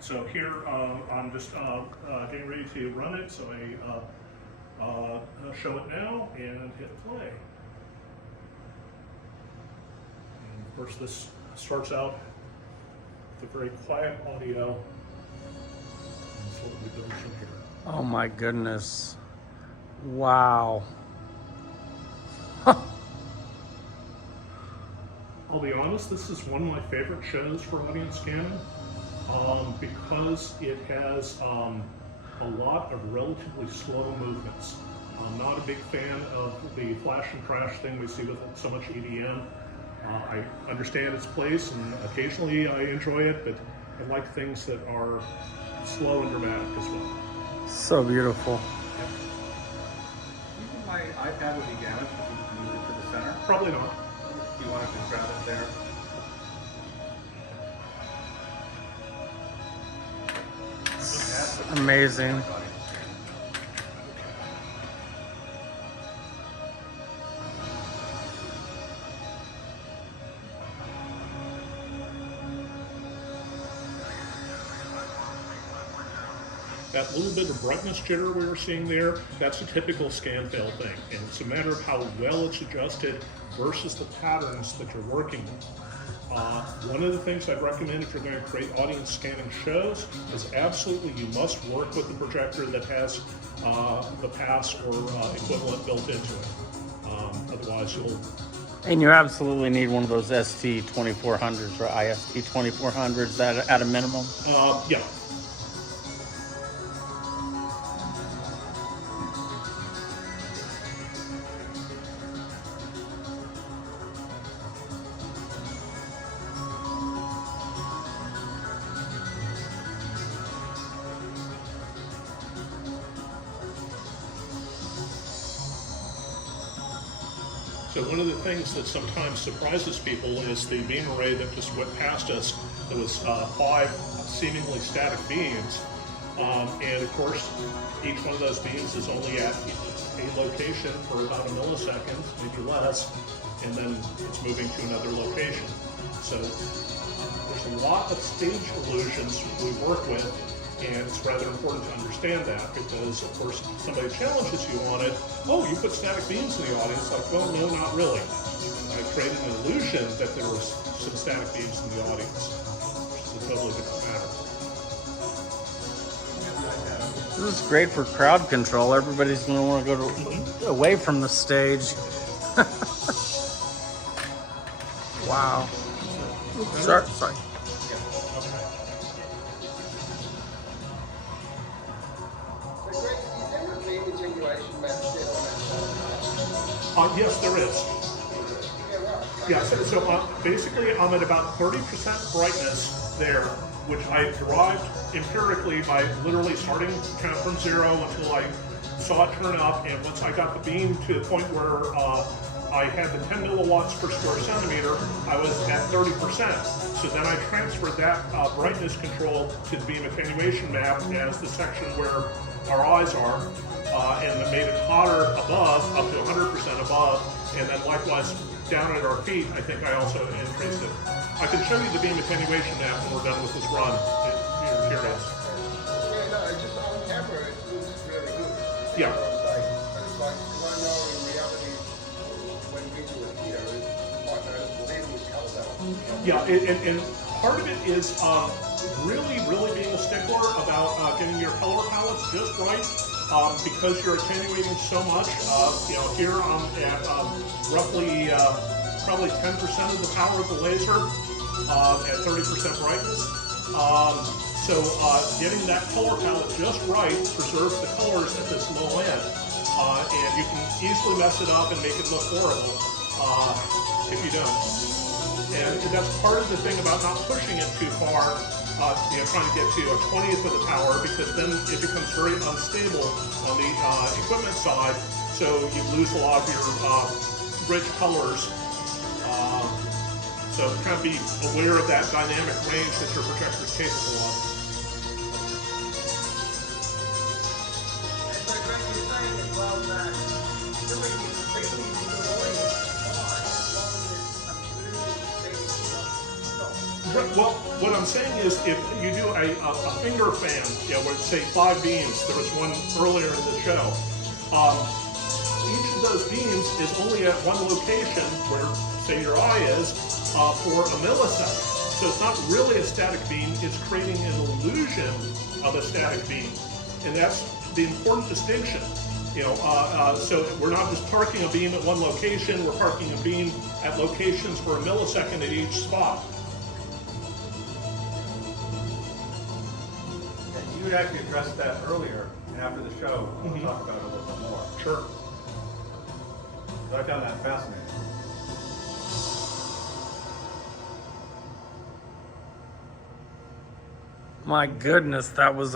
So here I'm just getting ready to run it, so I'll show it now and hit play. And of course this starts out with a very quiet audio. And so we build from here. Oh my goodness. Wow. I'll be honest, this is one of my favorite shows for audience scanning because it has a lot of relatively slow movements. I'm not a big fan of the flash and crash thing we see with so much EDM. I understand its place and occasionally I enjoy it, but I like things that are slow and dramatic as well. So beautiful. Do you think my iPad would be damaged if you moved it to the center? Probably not. Do you want to just grab it there? Amazing. That little bit of brightness jitter we were seeing there, that's a typical scan fail thing. And it's a matter of how well it's adjusted versus the patterns that you're working with. One of the things I'd recommend if you're going to create audience scanning shows is absolutely you must work with the projector that has the pass or equivalent built into it. Otherwise you'll... And you absolutely need one of those ST2400s or IST2400s at a minimum. Yeah. So one of the things that sometimes surprises people is the beam array that just went past us. There was 5 seemingly static beams. And of course, each one of those beams is only at a location for about a millisecond, maybe less, and then it's moving to another location. So there's a lot of stage illusions we work with, and it's rather important to understand that because, of course, if somebody challenges you on it, oh, you put static beams in the audience, like, well, no, not really. I created an illusion that there was some static beams in the audience, which is a totally different matter. This is great for crowd control. Everybody's going to want to go away from the stage. Wow. Oops, sorry. Yes, there is. Yeah, so basically I'm at about 30% brightness there, which I derived empirically by literally starting kind of from 0 until I saw it turn up, and once I got the beam to the point where I had the 10 milliwatts per square centimeter, I was at 30%. So then I transferred that brightness control to the beam attenuation map as the section where our eyes are, and it made it hotter above, up to 100% above, and then likewise down at our feet, I think I also increased it. I can show you the beam attenuation map when we're done with this run, if you're curious. Yeah, no, it's just on camera, it looks really good. Yeah. But it's like, because I know in reality, when we do it here, it's quite noticeable, even with color balance. Yeah, and part of it is really being a stickler about getting your color palettes just right. Because you're attenuating so much, here I'm at roughly probably 10% of the power of the laser at 30% brightness. So getting that color palette just right preserves the colors at this low end. And you can easily mess it up and make it look horrible if you don't. And that's part of the thing about not pushing it too far. Trying to get to a 20th of the power, because then it becomes very unstable on the equipment side, so you lose a lot of your rich colors. So kind of be aware of that dynamic range that your projector is capable of. So Greg, you're saying as well that doing basically the noise is fine as long as it's a smooth, steady stop. Well, what I'm saying is, if you do a finger fan, you know, where say 5 beams, there was one earlier in the show. Each of those beams is only at one location where, say, your eye is, for a millisecond. So it's not really a static beam, it's creating an illusion of a static beam. And that's the important distinction. You know, so we're not just parking a beam at one location, we're parking a beam at locations for a millisecond at each spot. And you had actually addressed that earlier, and after the show, we'll talk about it a little bit more. Sure. So I found that fascinating. My goodness, that was